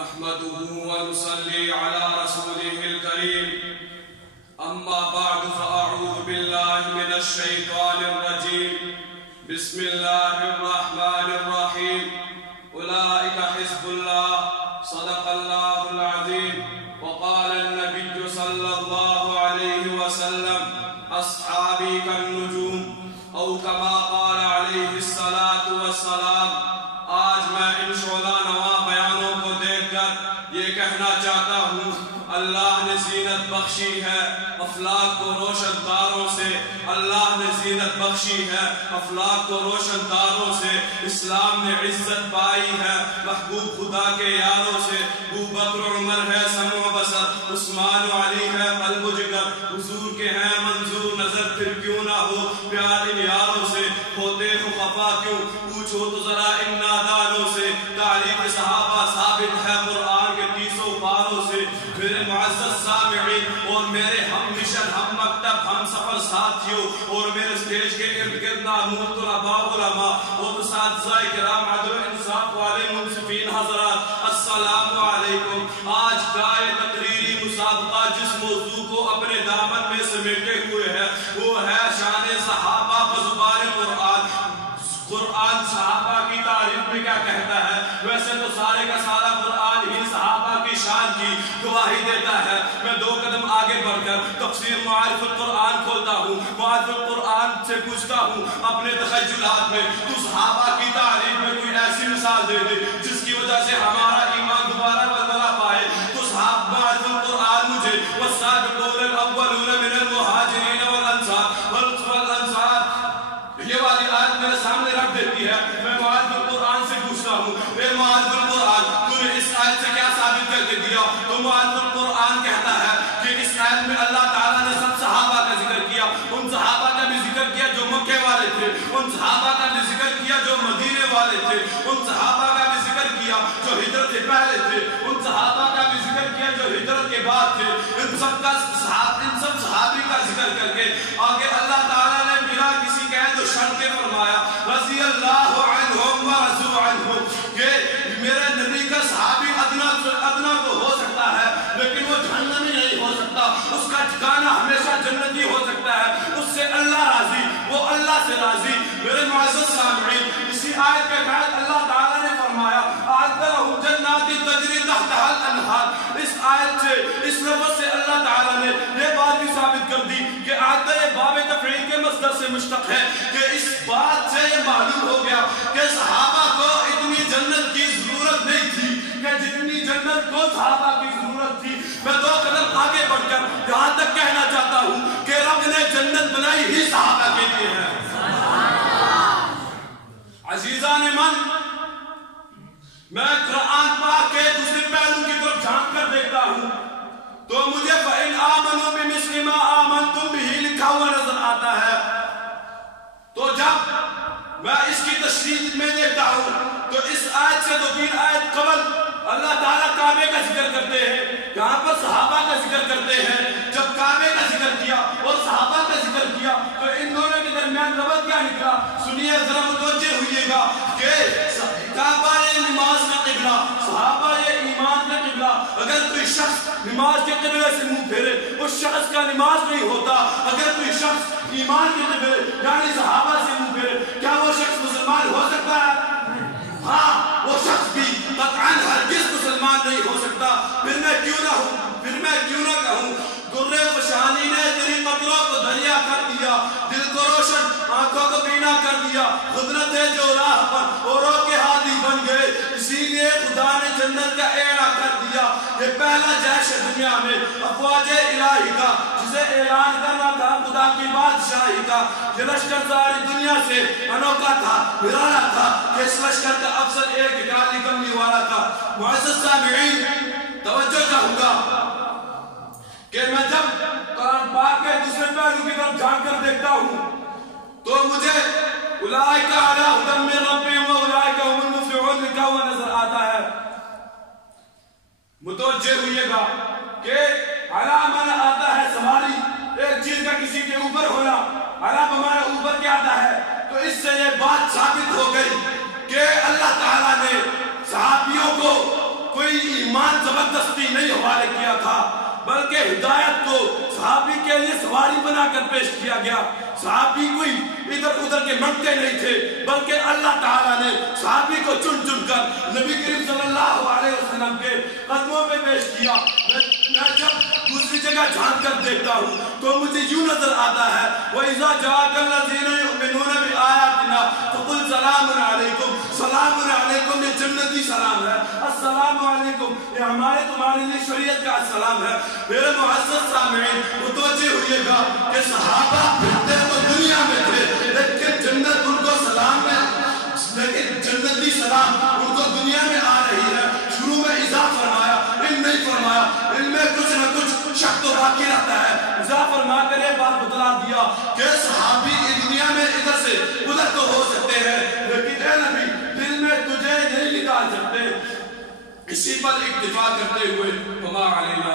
نحمده ونصلي على رسوله الكريم أما بعد فأعوذ بالله من الشيطان الرجيم بسم الله الرحمن الرحيم أولئك حزب الله صدق الله العظيم وقال النبي صلى الله عليه وسلم أصحابي كالنجوم أو كما قال عليه الصلاة والسلام. آج میں ان شعلہ نوا بیانوں کو دیکھ کر یہ کہنا چاہتا ہوں اللہ نے زینت بخشی ہے افلاک کو روشن تاروں سے. اللہ نے زینت بخشی ہے افلاک کو روشن تاروں سے. اسلام نے عزت پائی ہے محبوب خدا کے یاروں سے. ابو بکر عمر ہے سمع و بصر, عثمان و علی ہے قلب و جگر, حضور کے ہیں منظور نظر پھر کیوں نہ ہو پیار ان یاروں سے. ہوتے ہو خفا کیوں پوچھو تو ذرا ان نادانوں سے. تعریف صحابہ ثابت ہے قرآن کے 30 پاروں سے. میرے معزز سامعین اور میرے ہم مشن ہم مکتب ہم سفر ساتھیوں اور میرے سٹیج کے ارد گرد نامور طلباء علماء اور اساتذہ کرام عدل و انصاف والے منصفین حضرات السلام علیکم. آج کا یہ تقریری مسابقہ جس موضوع کو اپنے دامن میں سمیٹے ہوئے ہے وہ ہے شان صحابہ بزبان قرآن. قرآن صحابہ کی تعریف میں کیا کہتا ہے؟ ویسے تو سارے کا سارا قرآن ہی صحابہ کی شان کی گواہی دیتا ہے. میں 2 قدم آگے بڑھ کر تفسیر معارف القرآن کھولتا ہوں, معارف القرآن سے پوچھتا ہوں اپنے تخیلات میں تو صحابہ کی تعریف میں کوئی ایسی مثال دے دے جس کی وجہ سے ہمارا ایمان دوبارہ بلبلا پائے. تو صحابہ معارف القرآن مجھے والسابقون الاولون من المہاجرین والانصار یہ والی آیت میرے سامنے رکھ دیتی ہے. میں معارف القرآن سے پوچھتا ہوں اے معارف القرآن تو نے اس آیت سے کیا ثابت کر کے دیا؟ تو معارف القرآن کہتا ہے کہ اس آیت میں اللہ تعالیٰ نے سب صحابہ کا ذکر کیا. ان صحابہ کا بھی ذکر کیا جو مکے والے تھے, ان صحابہ کا بھی ذکر کیا جو مدینے والے تھے, ان صحابہ کا بھی ذکر کیا جو ہجرت سے پہلے تھے, ان صحابہ کا بھی ذکر کیا جو ہجرت کے بعد تھے. ان سب صحابی کا ذکر کر کے آگے اللہ تعالیٰ نے بلا کسی قید و شرط کے فرمایا رضی اللہ عنہم ورضوا عنہ کہ میرے نبی کا صحابی ادنا تو ہو سکتا ہے لیکن وہ جہنمی نہیں ہو سکتا, اس کا ٹھکانہ ہمیشہ جنتی ہو سکتا ہے. اس سے اللہ راضی, وہ اللہ سے راضی. میرے معزز سامعین اسی آیت کے تحت اللہ تعالیٰ نے فرمایا اعد لہم جنات تجری تحتہا الانہار. اس آیت سے اس لفظ سے اللہ تعالیٰ نے یہ بات بھی ثابت کر دی کہ اعد یہ باب تفعیل کے مصدر سے مشتق ہے کہ اس بات سے یہ معلوم ہو گیا کہ صحابہ کو اتنی جنت کی ضرورت نہیں تھی کہ جتنی جنت کو صحابہ کی ضرورت تھی. میں 2 قدم آگے بڑھ کر یہاں تک کہنا چاہتا ہوں کہ رب نے جنت بنائی ہی صحابہ کے لیے ہے. عزیزان من, میں قرآن پاک کے دوسرے پہلو کی طرف جھانک کر دیکھتا ہوں تو مجھے فَإِنْ آمَنُوا بِمِثْلِ مَا آمَنْتُمْ بِهِ لکھا ہوا نظر آتا ہے. تو جب میں اس کی تشریح میں دیکھتا ہوں تو اس آیت سے 2-3 آیت قبل اللہ تعالیٰ کعبے کا ذکر کرتے ہیں, یہاں پر صحابہ کا ذکر کرتے ہیں. جب کعبے کا ذکر کیا اور صحابہ کا ذکر کیا تو ان دونوں کے درمیان ربط کیا نکلا؟ سنیے ذرا متوجہ ہوئیے گا کہ کعبہ یہ نماز کا قبلہ, صحابہ یہ ایمان کا قبلہ. اگر کوئی شخص نماز کے قبلے سے منہ پھیرے اس شخص کا نماز نہیں ہوتا. اگر کوئی شخص ایمان کے قبلے یعنی صحابہ سے منہ پھیرے کیا وہ شخص مسلمان ہو سکتا ہے؟ ہاں, وہ شخص بھی قطعاً ہرگز مسلمان نہیں ہو سکتا. پھر میں کیوں نہ کہوں درے فشانی نے تیری قطروں کو دریا کر دیا, دل کو روشن آنکھوں کو بینا کر دیا. قدرت ہے جو راہ پر اوروں کے ہادی بن گئے, اسی لیے خدا نے جنت کا اعلان کر دیا. یہ پہلا جیش دنیا میں افواج الہی کا جسے اعلان کرنا تھا خدا کی بادشاہی کا. یہ لشکر ساری دنیا سے انوکھا تھا, نرالا تھا کہ اس لشکر کا افسر ایک کالی کملی والا تھا. معزز سامعین توجہ چاہوں گا کہ میں جب قرآن پاک کے دوسرے پہلو کی طرف جھانک کر دیکھتا ہوں تو مجھے اولئک علی ھدی من ربہم واولئک ھم المفلحون لکھا ہوا نظر آتا ہے. متوجہ ہوئیے گا کہ علی آتا ہے سواری, ایک چیز کا کسی کے اوپر ہونا. علی ہمارے اوپر کیا آتا ہے؟ تو اس سے یہ بات ثابت ہو گئی کہ اللہ تعالیٰ نے صحابیوں کو کوئی زبردستی نہیں حوالے کیا تھا، بلکہ ہدایت کو صحابی کے لیے سواری بنا کر پیش کیا گیا۔ صحابی کوئی ادھر ادھر کے منگتے نہیں تھے، بلکہ اللہ تعالیٰ نے صحابی کو چن چن کر نبی کریم صلی اللہ علیہ وسلم کے قدموں میں پیش کیا۔ میں جب دوسری جگہ جھانک کر دیکھتا ہوں تو مجھے یوں نظر آتا ہے وَإِذَا جَاءَكَ الَّذِينَ يُؤْمِنُونَ بِآيَاتِنَا فَقُلْ سَلَامٌ عَلَيْكُمْ، سلام علیکم، یہ جنتی سلام ہے۔ السلام علیکم یہ ہمارے تمہارے لیے شریعت کا السلام ہے۔ میرے معزز سامعین، متوجہ ہوئیے گا کہ صحابہ پھرتے تو دنیا میں تھے، لیکن جنت ان کو سلام ہے، لیکن جنتی سلام ان کو دنیا میں آ رہی ہے۔ شروع میں اذا فرمایا، ان نہیں فرمایا، ان میں کچھ نہ کچھ شک تو باقی رہتا ہے۔ اذا فرما کر یہ بات بتلا دیا کہ صحابی دنیا میں ادھر سے ادھر تو ہو سکتے ہیں، لیکن اے نبی دل میں تجھے نہیں نکال سکتے۔ اسی پر اکتفا کرتے ہوئے وما علینا